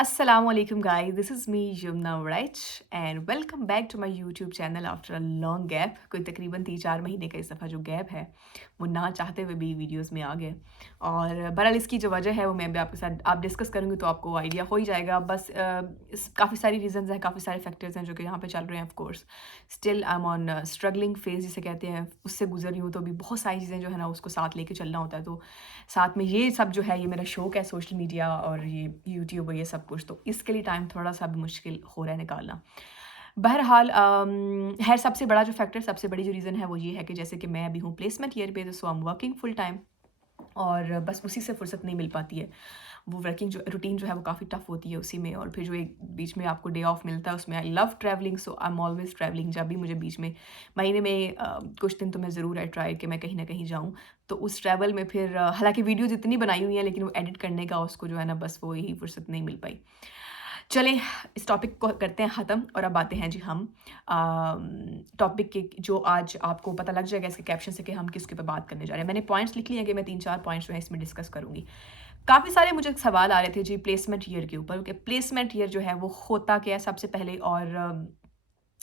Assalamualaikum guys, this is me Yumna Wright and welcome back to my YouTube channel after a long gap। कोई तकरीबन 3-4 महीने का इस दफ़ा जो गैप है वो ना चाहते हुए भी वीडियोस में आ गए। और बहरहाल इसकी जो वजह है वो मैं भी आपके साथ आप डिस्कस करूँगी तो आपको आइडिया हो ही जाएगा। बस काफ़ी सारी रीजंस हैं, काफ़ी सारे फैक्टर्स हैं जो कि यहाँ पे चल रहे हैं। Of course still I am on struggling phase जिसे कहते हैं, उससे गुजर रही हूँ, तो अभी बहुत सारी चीज़ें जो है ना उसको साथ लेके चलना होता है। तो साथ में ये सब जो है ये मेरा शौक है, सोशल मीडिया और ये यूट्यूब और ये सब कुछ, तो इसके लिए टाइम थोड़ा सा भी मुश्किल हो रहा है निकालना। बहरहाल खैर सबसे बड़ा जो फैक्टर, सबसे बड़ी जो रीज़न है वो ये है कि जैसे कि मैं अभी हूँ प्लेसमेंट ईयर पे, तो so I am working full time और बस उसी से फुर्सत नहीं मिल पाती है। वो वर्किंग जो रूटीन जो है वो काफ़ी टफ होती है उसी में, और फिर जो एक बीच में आपको डे ऑफ मिलता है उसमें I love travelling, so I am always travelling. जब भी मुझे बीच में महीने में कुछ दिन तो मैं ज़रूर है ट्राई कि मैं कहीं ना कहीं जाऊँ। तो उस ट्रैवल में फिर हालांकि वीडियोज़ इतनी बनाई हुई हैं लेकिन वो एडिट करने का उसको जो है ना बस वो यही फुर्सत नहीं मिल पाई। चलें इस टॉपिक को करते हैं ख़त्म और अब आते हैं जी हम टॉपिक के, जो आज आपको पता लग जाएगा इसके कैप्शन से कि हम किसके ऊपर बात करने जा रहे हैं। मैंने पॉइंट्स लिख लिए हैं कि मैं 3-4 पॉइंट्स जो है इसमें डिस्कस करूँगी। काफ़ी सारे मुझे सवाल आ रहे थे जी प्लेसमेंट ईयर के ऊपर कि प्लेसमेंट ईयर जो है वो होता क्या है सबसे पहले, और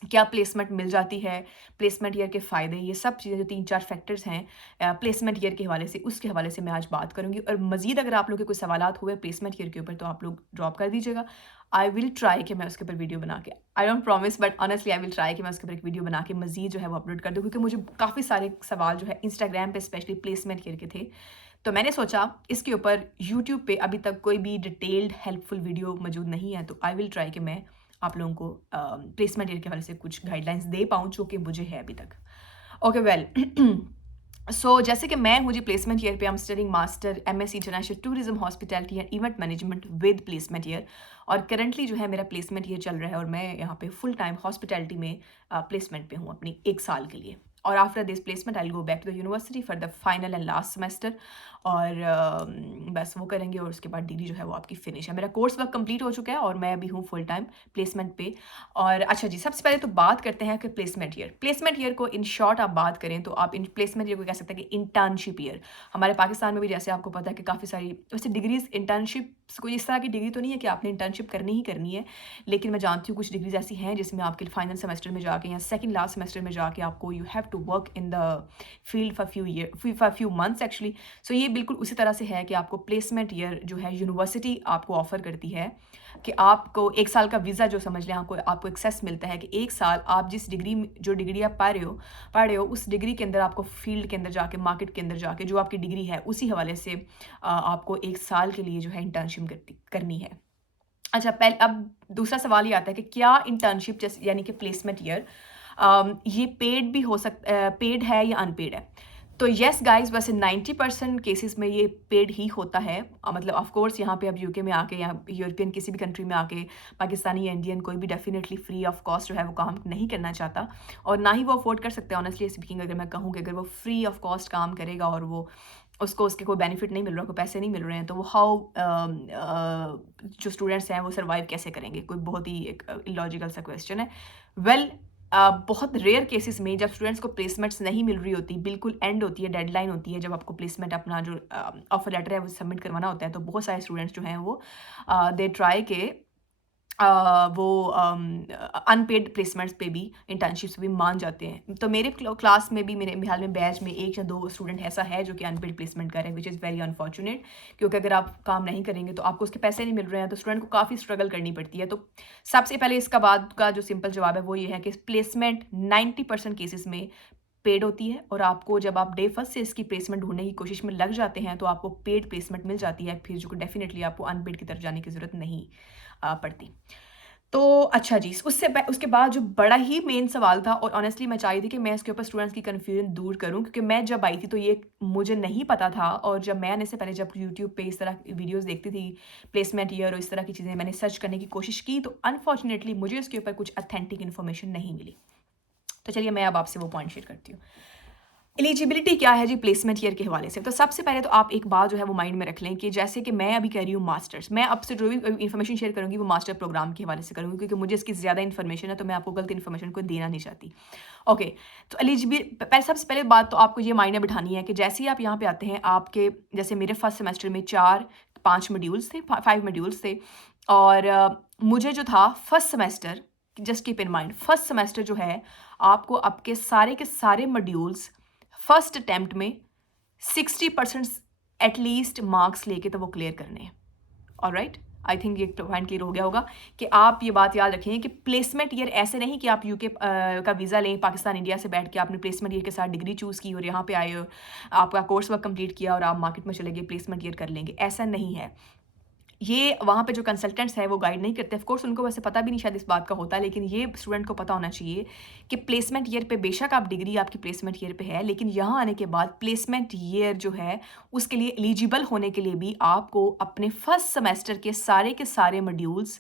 क्या प्लेसमेंट मिल जाती है, प्लेसमेंट ईयर के फ़ायदे, ये सब चीज़ें जो 3-4 फैक्टर्स हैं प्लेसमेंट ईयर के हवाले से, उसके हवाले से मैं आज बात करूँगी। और मज़ीद अगर आप लोगों के कोई सवालात हुए प्लेसमेंट ईयर के ऊपर तो आप लोग ड्रॉप कर दीजिएगा। आई विल ट्राई कि मैं उसके ऊपर वीडियो बना के, I don't promise but honestly I will try कि मैं उसके ऊपर एक वीडियो बना के मज़ीद जो है वो अपलोड कर दूँ, क्योंकि मुझे काफ़ी सारे सवाल जो है इंस्टाग्राम पे स्पेशली प्लेसमेंट ईयर के थे। तो मैंने सोचा इसके ऊपर यूट्यूब पे अभी तक कोई भी डिटेल्ड हेल्पफुल वीडियो मौजूद नहीं है, तो आई विल ट्राई कि मैं आप लोगों को प्लेसमेंट ईयर के हवाले से कुछ गाइडलाइंस दे पाऊँ जो कि मुझे है अभी तक। ओके वेल सो जैसे कि मैं हूँ जी प्लेसमेंट ईयर पे, I am studying master MSc international tourism hospitality and event management with placement year. और करंटली जो है मेरा प्लेसमेंट ईयर चल रहा है और मैं यहाँ पे फुल टाइम हॉस्पिटैलिटी में प्लेसमेंट पे हूँ अपनी 1 साल के लिए। और after this placement I will go back to the university for the final and last semester. और बस वो करेंगे और उसके बाद डिग्री जो है वो आपकी फिनिश है। मेरा कोर्स वर्क कंप्लीट हो चुका है और मैं अभी हूँ फुल टाइम प्लेसमेंट पे। और अच्छा जी, सबसे पहले तो बात करते हैं कि प्लेसमेंट ईयर को इन शॉर्ट आप बात करें तो आप इन प्लेसमेंट ईयर को कह सकते हैं कि इंटर्नशिप ईयर। हमारे पाकिस्तान में भी जैसे आपको पता है कि काफ़ी सारी वैसे डिग्रीज, इंटर्नशिप कोई इस तरह की डिग्री तो नहीं है कि आपने इंटर्नशिप करनी ही करनी है, लेकिन मैं जानती हूँ कुछ डिग्रीज ऐसी हैं जिसमें आपके फाइनल सेमेस्टर में जाके या सेकंड लास्ट सेमेस्टर में जाके आपको you have to work in the field for few months actually. So ये बिल्कुल उसी तरह से है कि आपको प्लेसमेंट ईयर जो है यूनिवर्सिटी आपको ऑफर करती है कि आपको 1 साल का वीज़ा जो समझ लें, आपको एक्सेस मिलता है कि 1 साल आप जिस डिग्री जो डिग्री आप पढ़ रहे हो उस डिग्री के अंदर आपको फील्ड के अंदर जाके, मार्केट के अंदर जाके जो आपकी डिग्री है उसी हवाले से आपको 1 साल के लिए जो है इंटर्नशिप करनी है। अच्छा, पहले अब दूसरा सवाल ये आता है कि क्या इंटर्नशिप जैसे यानी कि प्लेसमेंट ईयर ये पेड भी हो पेड है या अनपेड है? तो येस गाइस, वैसे 90% केसेस में ये पेड ही होता है। मतलब ऑफ कोर्स यहाँ पे अब यूके में आके या यूरोपियन किसी भी कंट्री में आके पाकिस्तानी या इंडियन कोई भी डेफिनेटली फ्री ऑफ कॉस्ट जो है वो काम नहीं करना चाहता, और ना ही वो अफोर्ड कर सकते हैं। ऑनेस्टली स्पीकिंग अगर मैं कहूँ कि अगर वो फ्री ऑफ कॉस्ट काम करेगा और वो उसको उसके कोई बेनिफिट नहीं मिल रहा, कोई पैसे नहीं मिल रहे हैं, तो वो जो स्टूडेंट्स हैं वो सर्वाइव कैसे करेंगे? कोई बहुत ही एक इलॉजिकल सा क्वेश्चन है। वेल बहुत रेयर केसेस में जब स्टूडेंट्स को प्लेसमेंट्स नहीं मिल रही होती, बिल्कुल एंड होती है, डेडलाइन होती है, जब आपको प्लेसमेंट अपना जो ऑफर लेटर है वो सबमिट करवाना होता है, तो बहुत सारे स्टूडेंट्स जो हैं वो दे ट्राई के वो अनपेड प्लेसमेंट्स पे भी, इंटर्नशिप्स भी मान जाते हैं। तो मेरे क्लास में भी, मेरे ख्याल में बैच में 1 या 2 स्टूडेंट ऐसा है जो कि अनपेड प्लेसमेंट कर रहे हैं, विच इज़ वेरी अनफॉर्चुनेट, क्योंकि अगर आप काम नहीं करेंगे तो आपको उसके पैसे नहीं मिल रहे हैं, तो स्टूडेंट को काफ़ी स्ट्रगल करनी पड़ती है। तो सबसे पहले इसका बाद का जो सिंपल जवाब है वो ये है कि प्लेसमेंट 90% केसेस में पेड होती है, और आपको जब आप डे फर्स्ट से इसकी प्लेसमेंट ढूंढने की कोशिश में लग जाते हैं तो आपको पेड प्लेसमेंट मिल जाती है, फिर जो डेफिनेटली आपको अनपेड की तरफ जाने की ज़रूरत नहीं पड़ती। तो अच्छा जी, उसके बाद जो बड़ा ही मेन सवाल था, और ऑनेस्टली मैं चाह रही थी कि मैं इसके ऊपर स्टूडेंट्स की कन्फ्यूजन दूर करूं, क्योंकि मैं जब आई थी तो ये मुझे नहीं पता था, और जब मैं आने से पहले जब यूट्यूब पे इस तरह की वीडियोस देखती थी प्लेसमेंट ईयर और इस तरह की चीज़ें मैंने सर्च करने की कोशिश की, तो अनफॉर्चुनेटली मुझे इसके ऊपर कुछ अथेंटिक इन्फॉर्मेशन नहीं मिली। तो चलिए मैं अब आपसे वो पॉइंट शेयर करती हूँ। एलिजिबिलिटी क्या है जी प्लेसमेंट ईयर के हवाले से? तो सबसे पहले तो आप एक बात जो है वो माइंड में रख लें कि जैसे कि मैं अभी कह रही हूँ मास्टर्स, मैं आपसे जो भी इन्फॉर्मेशन शेयर करूँगी वो मास्टर प्रोग्राम के हवाले से करूँगी, क्योंकि मुझे इसकी ज़्यादा इन्फॉर्मेशन है तो मैं आपको गलत इन्फॉर्मेशन को देना नहीं चाहती। ओके, तो सबसे पहले बात तो आपको ये माइंड में बिठानी है कि जैसे ही आप यहाँ पे आते हैं, आपके जैसे मेरे फर्स्ट सेमेस्टर में 4-5 मॉड्यूल्स थे, 5 मॉड्यूल्स थे, और मुझे जो था first semester, just keep in mind, first semester जो है आपको आपके सारे के सारे मॉड्यूल्स फर्स्ट अटेम्प्ट में 60% एटलीस्ट मार्क्स लेके तो वो क्लियर करने हैं। ऑलराइट, आई थिंक ये पॉइंट क्लियर हो गया होगा कि आप ये बात याद रखें कि प्लेसमेंट ईयर ऐसे नहीं कि आप यूके का वीज़ा लें, पाकिस्तान इंडिया से बैठ के आपने प्लेसमेंट ईयर के साथ डिग्री चूज़ की और यहाँ पे आए और आपका कोर्स वर्क कंप्लीट किया और आप मार्केट में चले गए प्लेसमेंट ईयर कर लेंगे, ऐसा नहीं है। ये वहाँ पे जो कंसल्टेंट्स हैं वो गाइड नहीं करते, ऑफ कोर्स उनको वैसे पता भी नहीं शायद इस बात का होता, लेकिन ये स्टूडेंट को पता होना चाहिए कि प्लेसमेंट ईयर पे बेशक आप डिग्री आपकी प्लेसमेंट ईयर पे है, लेकिन यहाँ आने के बाद प्लेसमेंट ईयर जो है उसके लिए एलिजिबल होने के लिए भी आपको अपने फर्स्ट सेमेस्टर के सारे मॉड्यूल्स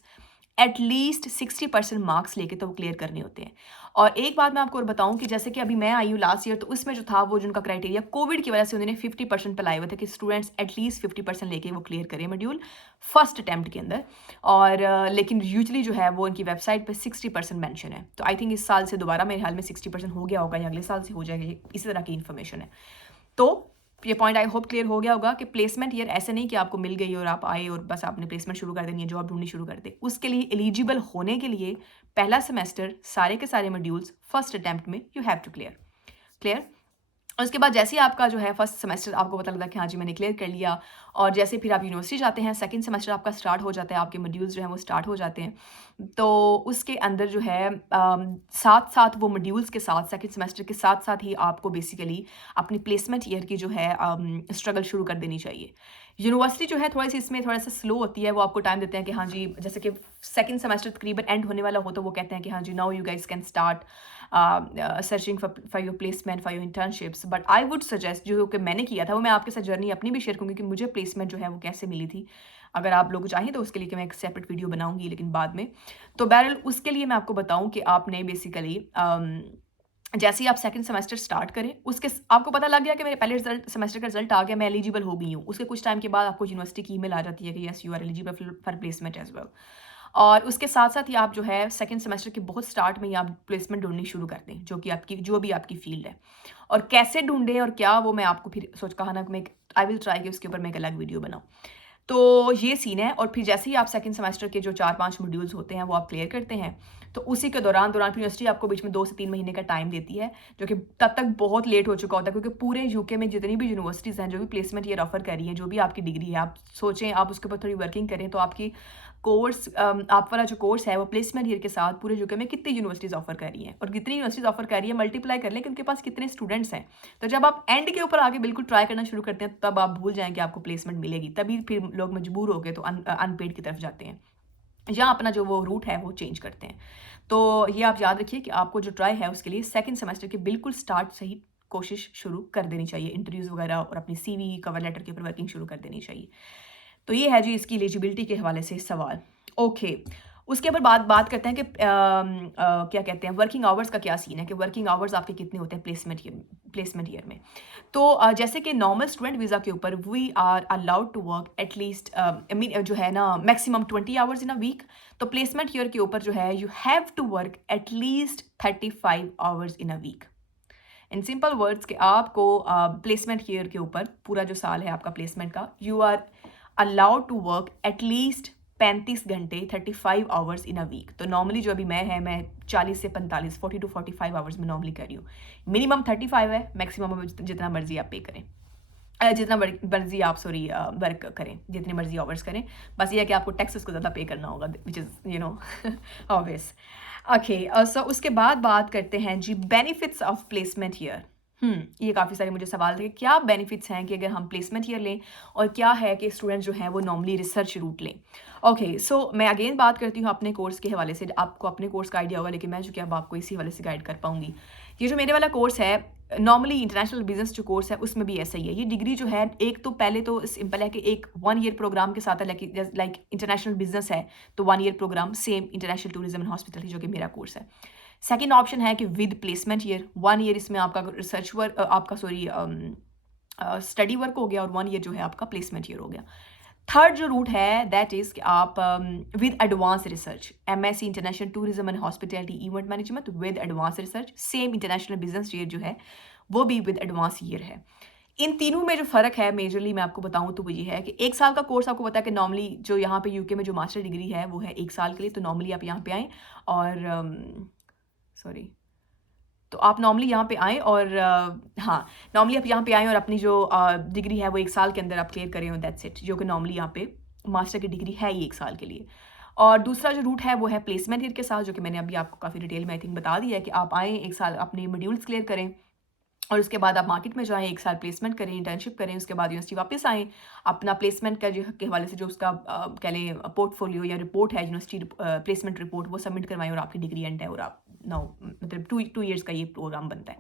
एटलीस्ट 60% मार्क्स लेके तो वो क्लियर करने होते हैं। और एक बात मैं आपको और बताऊं कि जैसे कि अभी मैं आई हूँ लास्ट ईयर, तो उसमें जो था वो जिनका क्राइटेरिया कोविड की वजह से उन्होंने 50% पे लाए हुए थे कि स्टूडेंट्स एटलीस्ट 50% लेके वो क्लियर करें मॉड्यूल फर्स्ट अटैम्प्ट के अंदर। और लेकिन यूजली जो है वो उनकी वेबसाइट पे 60% मेंशन है। तो आई थिंक इस साल से दोबारा मेरे ख्याल में 60% हो गया होगा या अगले साल से हो जाएगा, इसी तरह की इन्फॉर्मेशन है। तो ये पॉइंट आई होप क्लियर हो गया होगा कि प्लेसमेंट ईयर ऐसे नहीं कि आपको मिल गई और आप आए और बस आपने प्लेसमेंट शुरू कर देनी है, जॉब ढूंढनी शुरू कर दे। उसके लिए एलिजिबल होने के लिए पहला सेमेस्टर सारे के सारे मॉड्यूल्स फर्स्ट अटैम्प्ट में यू हैव टू क्लियर। और उसके बाद जैसे ही आपका जो है फर्स्ट सेमेस्टर आपको पता लगता है कि हाँ जी मैंने क्लियर कर लिया, और जैसे फिर आप यूनिवर्सिटी जाते हैं, सेकंड सेमेस्टर आपका स्टार्ट हो जाता है, आपके मॉड्यूल्स जो हैं वो स्टार्ट हो जाते हैं। तो उसके अंदर जो है साथ साथ वो मॉड्यूल्स के साथ सेकंड सेमेस्टर के साथ साथ ही आपको बेसिकली अपनी प्लेसमेंट ईयर की जो है स्ट्रगल शुरू कर देनी चाहिए। यूनिवर्सिटी जो है थोड़ी सी इसमें थोड़ा सा स्लो होती है, वो आपको टाइम देते हैं कि हाँ जी जैसे कि सेकंड सेमेस्टर तकरीबन एंड होने वाला हो तो वो कहते हैं कि हाँ जी now you guys can start searching for your placement for your internships. But I would suggest, जो कि मैंने किया था, वो मैं आपके साथ जर्नी अपनी भी शेयर करूँगी कि मुझे प्लेसमेंट जो है वो कैसे मिली थी। अगर आप लोग चाहें तो उसके लिए कि मैं एक सेपरेट वीडियो बनाऊंगी, लेकिन बाद में। तो बहरहाल उसके लिए मैं आपको बताऊं कि आपने बेसिकली जैसे ही आप सेकंड सेमेस्टर स्टार्ट करें, उसके आपको पता लग गया कि मेरे पहले सेमेस्टर का रिजल्ट आ गया, मैं एलिजिबल हो गई हूँ, उसके कुछ टाइम के बाद आपको यूनिवर्सिटी की ईमेल आ जाती है कि yes you are eligible for placement as well. और उसके साथ साथ ही आप जो है सेकंड सेमेस्टर के बहुत स्टार्ट में ही आप प्लेसमेंट ढूंढनी शुरू कर दें, जो भी आपकी फील्ड है। और कैसे ढूंढें और क्या, वो मैं आपको फिर कहा ना कि मैं आई विल ट्राई कि उसके ऊपर मैं एक अलग वीडियो बनाऊँ। तो ये सीन है। और फिर जैसे ही आप सेकंड सेमेस्टर के जो 4-5 मॉड्यूल्स होते हैं वो आप क्लियर करते हैं, तो उसी के दौरान फिर यूनिवर्सिटी आपको बीच में 2 से 3 महीने का टाइम देती है, जो कि तब तक बहुत लेट हो चुका होता है, क्योंकि पूरे यूके में जितनी भी यूनिवर्सिटीज़ हैं जो भी प्लेसमेंट ईयर ऑफर कर रही हैं, जो भी आपकी डिग्री है, आप सोचें आप उसके ऊपर थोड़ी वर्किंग करें तो आपकी कोर्स आप वाला जो कोर्स है वो प्लेसमेंट ईयर के साथ पूरे यूके में कितनी यूनिवर्सिटीज़ ऑफर कर रही हैं, और कितनी यूनिवर्सिटीज़ ऑफर कर रही है मल्टीप्लाई कर लें कि उनके पास कितने स्टूडेंट्स हैं। तो जब आप एंड के ऊपर आगे बिल्कुल ट्राई करना शुरू करते हैं, तब आप भूल जाएं कि आपको प्लेसमेंट मिलेगी, तभी फिर लोग मजबूर हो गए तो अनपेड की तरफ जाते हैं, या अपना जो वो रूट है वो चेंज करते हैं। तो ये आप याद रखिए कि आपको जो ट्राई है उसके लिए सेकंड सेमेस्टर के बिल्कुल स्टार्ट से ही कोशिश शुरू कर देनी चाहिए, इंटरव्यूज़ वगैरह और अपनी सीवी कवर लेटर के ऊपर वर्किंग शुरू कर देनी चाहिए। तो ये है जी इसकी एलिजिबिलिटी के हवाले से सवाल। ओके, उसके ऊपर बात करते हैं कि क्या कहते हैं वर्किंग आवर्स का क्या सीन है, कि वर्किंग आवर्स आपके कितने होते हैं प्लेसमेंट ईयर में। तो जैसे कि नॉर्मल स्टूडेंट वीज़ा के ऊपर we are allowed to work at least जो है ना maximum 20 hours in a week. तो प्लेसमेंट ईयर के ऊपर जो है you have to work at least 35 hours in a week. In simple words कि आपको प्लेसमेंट ईयर के ऊपर पूरा जो साल है आपका प्लेसमेंट का, you are allowed to work at least 35 घंटे 35 आवर्स इन अ वीक। तो नॉर्मली जो अभी मैं 40 से 45 40 टू 45 आवर्स में नॉर्मली कर रही हूँ। मिनिमम 35 है, मैक्सिमम जितना मर्जी आप पे करें, जितना मर्जी आप वर्क करें, जितनी मर्जी आवर्स करें। बस ये है कि आपको टैक्सेस को ज़्यादा पे करना होगा, which is you know obvious. Okay, so उसके बाद बात करते हैं जी बेनिफिट्स ऑफ प्लेसमेंट ईयर। ये काफ़ी सारे मुझे सवाल थे, क्या बेनिफिट्स हैं कि अगर हम प्लेसमेंट ईयर लें, और क्या है कि स्टूडेंट जो हैं वो नॉर्मली रिसर्च रूट लें। ओके, सो मैं अगेन बात करती हूँ अपने कोर्स के हवाले से। आपको अपने कोर्स का आइडिया होगा, लेकिन मैं जो कि अब आपको इसी हवाले से गाइड कर पाऊँगी। ये जो मेरे वाला कोर्स है, नॉर्मली इंटरनेशनल बिजनेस जो कोर्स है उसमें भी ऐसा ही है। ये डिग्री जो है, एक तो पहले तो सिंपल है कि एक 1 ईयर प्रोग्राम के साथ है, लाइक इंटरनेशनल बिजनेस है तो 1 year programme, same international tourism and hospitality जो कि मेरा कोर्स है। सेकेंड ऑप्शन है कि विद प्लेसमेंट ईयर, 1 ईयर इसमें आपका रिसर्च वर्क स्टडी वर्क हो गया, और 1 ईयर जो है आपका प्लेसमेंट ईयर हो गया। थर्ड जो रूट है दैट इज़ कि आप with advance research, MSc international tourism and hospitality event management with advance research, same international business year जो है वो भी विद एडवांस ईयर है। इन तीनों में जो फ़र्क है मेजरली मैं आपको बताऊँ तो वो ये है कि 1 साल का कोर्स आपको पता है कि नॉर्मली जो यहाँ पे यूके में जो मास्टर डिग्री है वो है 1 साल के लिए, तो नॉर्मली आप यहाँ पे आएँ और सॉरी तो आप नॉर्मली यहाँ पे आएँ और हाँ, नॉर्मली आप यहाँ पे आएँ और अपनी जो डिग्री है वो 1 साल के अंदर आप क्लियर करें और दैट्स इट, जो कि नॉर्मली यहाँ पे मास्टर की डिग्री है ही 1 साल के लिए। और दूसरा जो रूट है वो है प्लेसमेंट ईयर के साथ, जो कि मैंने अभी आपको काफ़ी डिटेल में आई थिंक बता दिया है कि आप आएँ 1 साल अपने मॉड्यूल्स क्लियर करें और उसके बाद आप मार्केट में जाएँ, 1 साल प्लेसमेंट करें, इंटर्नशिप करें, उसके बाद यूनिवर्सिटी वापस आएँ। अपना प्लेसमेंट का जो के हवाले से जो उसका कह लें पोर्टफोलियो या रिपोर्ट है यूनिवर्सिटी प्लेसमेंट रिपोर्ट वो सबमिट करवाएँ और आपकी डिग्री एंड है और आप नाउ मतलब 2 ईयर्स का ये प्रोग्राम बनता है।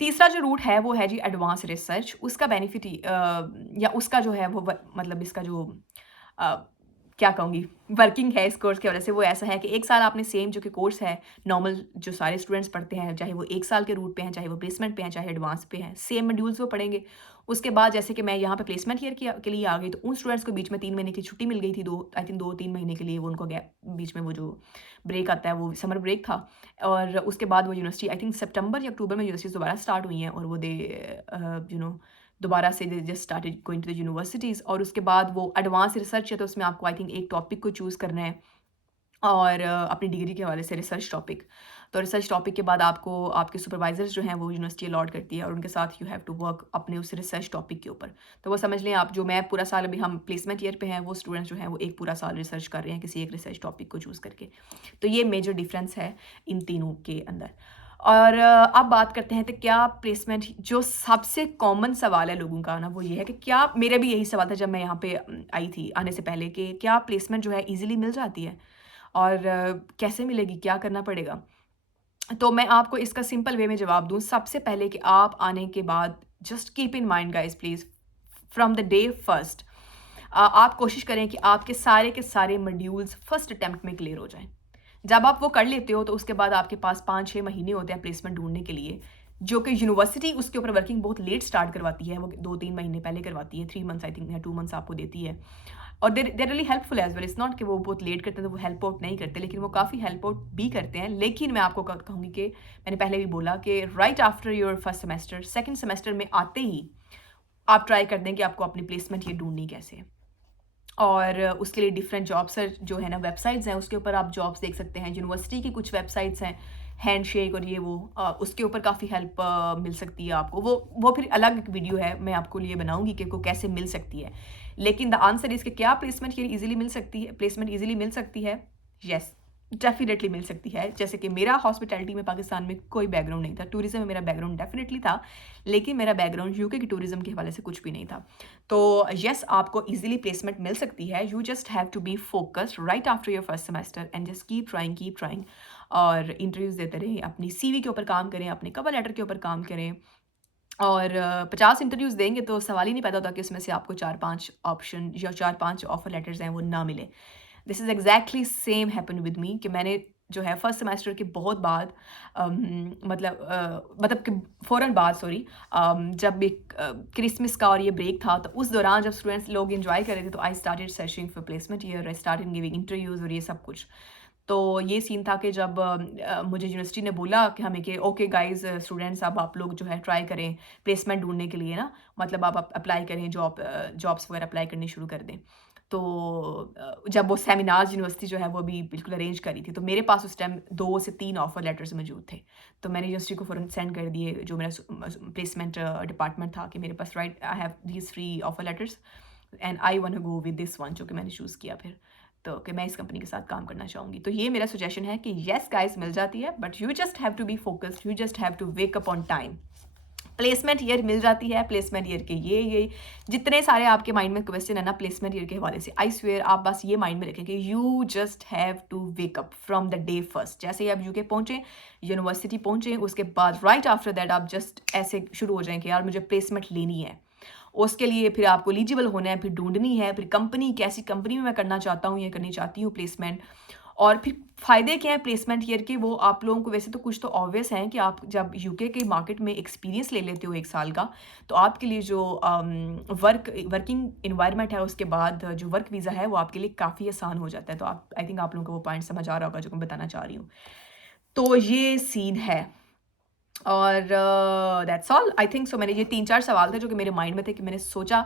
तीसरा जो रूट है वो है जी एडवांस रिसर्च। उसका बेनिफिट या उसका जो है वो मतलब इसका जो अ, क्या कहूँगी वर्किंग है इस कोर्स की वजह से वो ऐसा है कि 1 साल आपने सेम जो कि कोर्स है नॉर्मल जो सारे स्टूडेंट्स पढ़ते हैं, चाहे वो 1 साल के रूट पे हैं, चाहे वो प्लेसमेंट पे हैं, चाहे एडवांस पे हैं, सेम मॉड्यूल्स वो पढ़ेंगे। उसके बाद जैसे कि मैं यहाँ पे प्लेसमेंट ईयर के लिए आ गई, तो उन स्टूडेंट्स को बीच में 3 महीने की छुट्टी मिल गई थी, 2-3 महीने के लिए वो उनको गैप बीच में वो जो ब्रेक आता है वो समर ब्रेक था। और उसके बाद वो यूनिवर्सिटी आई थिंक सितंबर या अक्टूबर में यूनिवर्सिटीज़ दोबारा स्टार्ट हुई हैं और वो यू नो दोबारा से they just started going to the universities और उसके बाद वो एडवांस रिसर्च है, तो उसमें आपको आई थिंक एक टॉपिक को चूज़ करना है और अपनी डिग्री के हवाले से रिसर्च टॉपिक। तो रिसर्च टॉपिक के बाद आपको आपके सुपरवाइज़र्स जो हैं वो यूनिवर्सिटी अलॉट करती है और उनके साथ यू हैव टू वर्क अपने उस रिसर्च टॉपिक के ऊपर। तो वो समझ लें आप, जो मैं पूरा साल अभी हम प्लेसमेंट ईयर पे हैं, वो स्टूडेंट्स जो हैं वो एक पूरा साल रिसर्च कर रहे हैं किसी एक रिसर्च टॉपिक को चूज़ करके। तो ये मेजर डिफरेंस है इन तीनों के अंदर। और अब बात करते हैं तो क्या प्लेसमेंट जो सबसे कॉमन सवाल है लोगों का ना वो ये है कि क्या, मेरा भी यही सवाल था जब मैं यहाँ पे आई थी आने से पहले, कि क्या प्लेसमेंट जो है ईज़िली मिल जाती है और कैसे मिलेगी, क्या करना पड़ेगा? तो मैं आपको इसका सिंपल वे में जवाब दूँ। सबसे पहले कि आप आने के बाद just keep in mind guys please from the day first आप कोशिश करें कि आपके सारे के सारे मॉड्यूल्स फर्स्ट अटेम्प्ट में क्लियर हो जाएँ। जब आप वो कर लेते हो तो उसके बाद आपके पास 5-6 महीने होते हैं प्लेसमेंट ढूँढने के लिए, जो कि यूनिवर्सिटी उसके ऊपर वर्किंग बहुत लेट स्टार्ट करवाती है, वो 2-3 महीने पहले करवाती है, 3 मंथ्स आई थिंक या 2 मंथ्स आपको देती है। और they really helpful as well, it's not कि वो बहुत लेट करते हैं तो वो हेल्प आउट नहीं करते, लेकिन वो काफ़ी हेल्प आउट भी करते हैं। लेकिन मैं आपको कहूँगी कि मैंने पहले भी बोला कि right after your first semester, second semester में आते ही आप ट्राई कर दें कि आपको अपनी प्लेसमेंट ये ढूँढनी कैसे है। और उसके लिए डिफरेंट जॉब सर्च जो है ना वेबसाइट्स हैं, उसके ऊपर आप जॉब्स देख सकते हैं। यूनिवर्सिटी की कुछ वेबसाइट्स हैं, हैंडशेक और ये वो उसके ऊपर काफ़ी हेल्प मिल सकती है आपको। वो फिर अलग एक वीडियो है, मैं आपको लिए बनाऊँगी कि वो कैसे मिल सकती है। लेकिन द आंसर इज़ कि क्या प्लेसमेंट ये ईज़िली मिल सकती है? प्लेसमेंट ईज़िली मिल सकती है? येस, डेफ़िनेटली मिल सकती है। जैसे कि मेरा हॉस्पिटैलिटी में पाकिस्तान में कोई बैकग्राउंड नहीं था, टूरिज़्म में मेरा बैकग्राउंड डेफ़िनेटली था, लेकिन मेरा बैकग्राउंड यूके की टूरिज़्म के हवाले से कुछ भी नहीं था। तो येस, आपको ईज़िली प्लेसमेंट मिल सकती है। You just have to be focused right after your first semester and just keep trying और इंटरव्यूज़ देते रहें, अपनी सीवी के ऊपर काम करें, अपने कवर लेटर के ऊपर काम करें और 50 इंटरव्यूज़ देंगे तो सवाल ही नहीं पैदा होता कि उसमें से आपको 4-5 ऑप्शन या 4-5 ऑफ़र लेटर्स हैं वो ना मिले। This is exactly same happened with me कि मैंने जो है फर्स्ट सेमेस्टर के बहुत बाद मतलब कि फ़ौरन बाद सॉरी जब एक क्रिसमस का और ये ब्रेक था, तो उस दौरान जब स्टूडेंट्स लोग एन्जॉय कर रहे थे तो I started searching for placement here, I started giving interviews और ये सब कुछ। तो ये सीन था कि जब मुझे यूनिवर्सिटी ने बोला कि हमें कि ओके गाइज़ स्टूडेंट्स अब आप लोग जो है ट्राई करें प्लेसमेंट ढूँढने के लिए ना, मतलब आप अप्लाई करें जॉब्स वगैरह अप्लाई करनी शुरू कर दें। तो जब वो सेमिनार्स यूनिवर्सिटी जो है वो अभी बिल्कुल अरेंज करी थी, तो मेरे पास उस टाइम 2 से 3 ऑफ़र लेटर्स मौजूद थे। तो मैंने यूनिवर्सिटी को फ़ौरन सेंड कर दिए, जो मेरा प्लेसमेंट डिपार्टमेंट था, कि मेरे पास right I have these 3 offer letters and I want to go with this one, जो कि मैंने चूज़ किया फिर। तो कि मैं इस कंपनी के साथ काम करना चाहूँगी। तो ये मेरा सजेशन है कि येस गाइज़ मिल जाती है, but you just have to be focused, you just have to wake up on time. Placement year मिल जाती है, प्लेसमेंट ईयर के ये जितने सारे आपके माइंड में क्वेश्चन है ना प्लेसमेंट ईयर के हवाले से, आई स्वेयर आप बस ये माइंड में रखें कि you just have to wake up from the day first. जैसे ही आप यूके पहुँचे, यूनिवर्सिटी पहुँचे, उसके बाद राइट आफ्टर दैट आप जस्ट ऐसे शुरू हो जाएँ कि यार मुझे प्लेसमेंट लेनी है। उसके लिए फिर आपको एलिजिबल होना है, फिर ढूँढनी है, फिर कंपनी कैसी कंपनी में मैं करना चाहता हूँ या करनी चाहती हूँ प्लेसमेंट, और फिर फ़ायदे क्या हैं प्लेसमेंट ईयर के, वो आप लोगों को वैसे तो कुछ तो ऑब्वियस हैं कि आप जब यूके के मार्केट में एक्सपीरियंस ले लेते हो 1 साल का, तो आपके लिए जो वर्किंग एनवायरनमेंट है, उसके बाद जो वर्क वीज़ा है वो आपके लिए काफ़ी आसान हो जाता है। तो आप आई थिंक आप लोगों को वो पॉइंट समझ आ रहा होगा जो मैं बताना चाह रही हूँ। तो ये सीन है। और that's all I think so. मैंने ये 3-4 सवाल थे जो कि मेरे माइंड में थे कि मैंने सोचा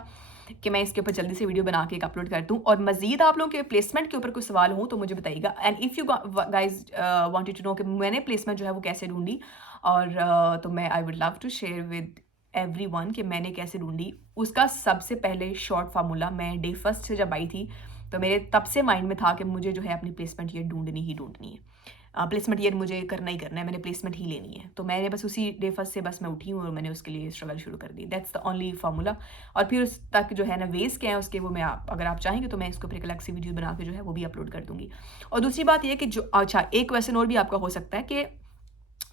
कि मैं इसके ऊपर जल्दी से वीडियो बना के एक अपलोड कर दूँ। और मज़ीद आप लोगों के प्लेसमेंट के ऊपर कोई सवाल हो तो मुझे बताइएगा। And if you guys wanted to know कि मैंने प्लेसमेंट जो है वो कैसे ढूँढी, और तो मैं I would love to share with everyone कि मैंने कैसे ढूँढी। उसका सबसे पहले शॉर्ट फार्मूला, मैं डे फर्स्ट से जब आई थी तो मेरे तब से माइंड में था कि मुझे जो है अपनी प्लेसमेंट ईयर ढूँढनी ही ढूँढनी है। प्लेसमेंट ईयर मुझे करना ही करना है, मैंने प्लेसमेंट ही लेनी है। तो मैंने बस उसी डे फर्स्ट से बस मैं उठी हूँ और मैंने उसके लिए स्ट्रगल शुरू कर दी। That's the only formula. और फिर उस तक जो है ना वेज क्या है उसके, वो मैं अगर आप चाहेंगे तो मैं इसके ऊपर एक अलग सी वीडियो बना के जो है वो भी अपलोड कर दूँगी। और दूसरी बात ये है कि जो अच्छा एक क्वेश्चन और भी आपका हो सकता है कि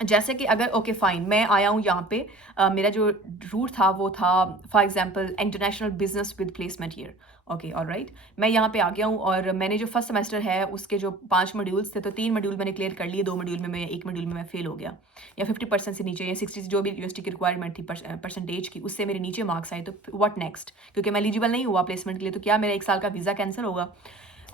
जैसे कि अगर ओके फाइन मैं आया हूँ यहाँ पे, मेरा जो रूट था वो था for example international business with placement year. Okay alright, मैं यहाँ पे आ गया हूँ और मैंने जो फर्स्ट सेमेस्टर है उसके जो 5 मॉड्यूल्स थे तो 3 मॉड्यूल मैंने क्लियर कर लिए, 2 मॉड्यूल में मैं, 1 मॉड्यूल में मैं फेल हो गया, या 50% से नीचे या 60 जो भी यूनिवर्सिटी की रिक्वायरमेंट थी परसेंटेज की उससे मेरे नीचे मार्क्स आए। तो व्हाट नेक्स्ट, क्योंकि मैं एलिजिबल नहीं हुआ प्लेसमेंट के लिए, तो क्या मेरा 1 साल का वीज़ा कैंसिल होगा?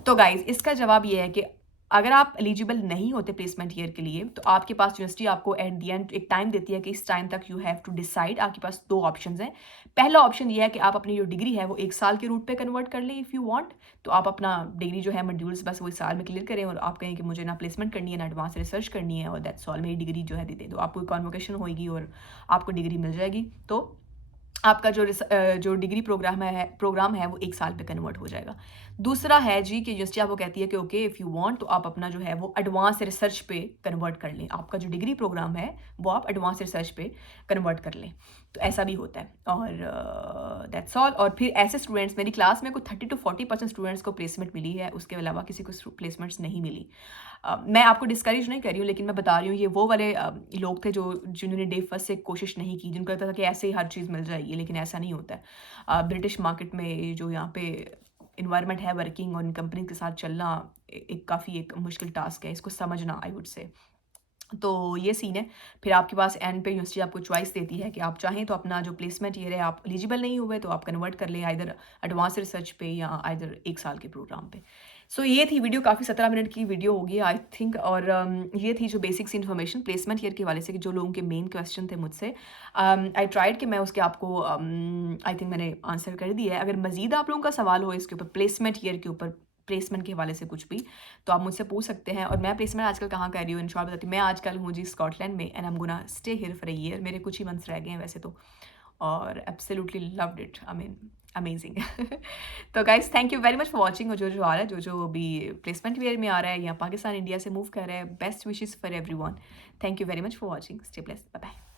तो गाइज इसका जवाब ये है कि अगर आप एलिजिबल नहीं होते प्लेसमेंट ईयर के लिए तो आपके पास यूनिवर्सिटी आपको एट दी एंड एक टाइम देती है कि इस टाइम तक यू हैव टू डिसाइड। आपके पास 2 ऑप्शंस हैं। पहला ऑप्शन ये है कि आप अपनी जो डिग्री है वो 1 साल के रूट पे कन्वर्ट कर लें इफ़ यू वांट। तो आप अपना डिग्री जो है मॉड्यूल्स बस वो 1 साल में क्लियर करें और आप कहें कि मुझे ना प्लेसमेंट करनी है ना एडवांस रिसर्च करनी है, और दैट्स ऑल, मेरी डिग्री जो है दे दे। तो आपको कॉन्वोकेशन होगी और आपको डिग्री मिल जाएगी। तो आपका जो डिग्री प्रोग्राम है वो 1 साल पे कन्वर्ट हो जाएगा। दूसरा है जी कि यूनिवर्सिटी आपको कहती है कि ओके इफ़ यू वांट तो आप अपना जो है वो एडवांस रिसर्च पे कन्वर्ट कर लें। आपका जो डिग्री प्रोग्राम है वो आप एडवांस रिसर्च पे कन्वर्ट कर लें। तो ऐसा भी होता है और दैट्स ऑल। और फिर ऐसे स्टूडेंट्स, मेरी क्लास में कुछ 30 to 40% स्टूडेंट्स को प्लेसमेंट मिली है, उसके अलावा किसी को प्लेसमेंट्स नहीं मिली। मैं आपको डिस्करेज नहीं कर रही हूँ, लेकिन मैं बता रही हूँ ये वो वाले लोग थे जो जिन्होंने डे फर्स्ट से कोशिश नहीं की, जिनको लगता था कि ऐसे ही हर चीज़ मिल जाएगी, लेकिन ऐसा नहीं होता है। ब्रिटिश मार्केट में जो यहाँ पे इन्वायरमेंट है वर्किंग और इन कंपनी के साथ चलना एक काफ़ी एक मुश्किल टास्क है, इसको समझना आई वुड से। तो ये सीन है। फिर आपके पास एंड पे यूनिवर्सिटी आपको चॉइस देती है कि आप चाहें तो अपना जो प्लेसमेंट ईयर है, आप एलिजिबल नहीं हुए तो आप कन्वर्ट कर लें आइदर एडवांस रिसर्च पे या आइदर 1 साल के प्रोग्राम पे। सो ये थी वीडियो, काफ़ी 17 मिनट की वीडियो होगी आई थिंक। और ये थी जो बेसिक सी इन्फॉर्मेशन प्लेसमेंट ईयर के हवाले से कि जो लोगों के मेन क्वेश्चन थे मुझसे। आई ट्राइड कि मैं उसके आपको आई थिंक मैंने आंसर कर दिया है। अगर मज़ीद आप लोगों का सवाल हो इसके ऊपर, प्लेसमेंट ईयर के ऊपर, प्लेसमेंट के हवाले से कुछ भी, तो आप मुझसे पूछ सकते हैं। और मैं प्लेसमेंट आजकल कहाँ कर रही हूँ इन शॉर्ट बताती हूँ। मैं आजकल हूँ जी स्कॉटलैंड में, and I am gonna stay here for a year. मेरे कुछ ही मंथ्स रह गए हैं वैसे तो, और absolutely loved it, I mean amazing. तो guys thank you very much for watching. और जो आ रहा है, जो भी प्लेसमेंट वेयर में आ रहा है या पाकिस्तान इंडिया से मूव कर रहा है, best wishes for everyone. Thank you very much for watching. Stay blessed, bye bye.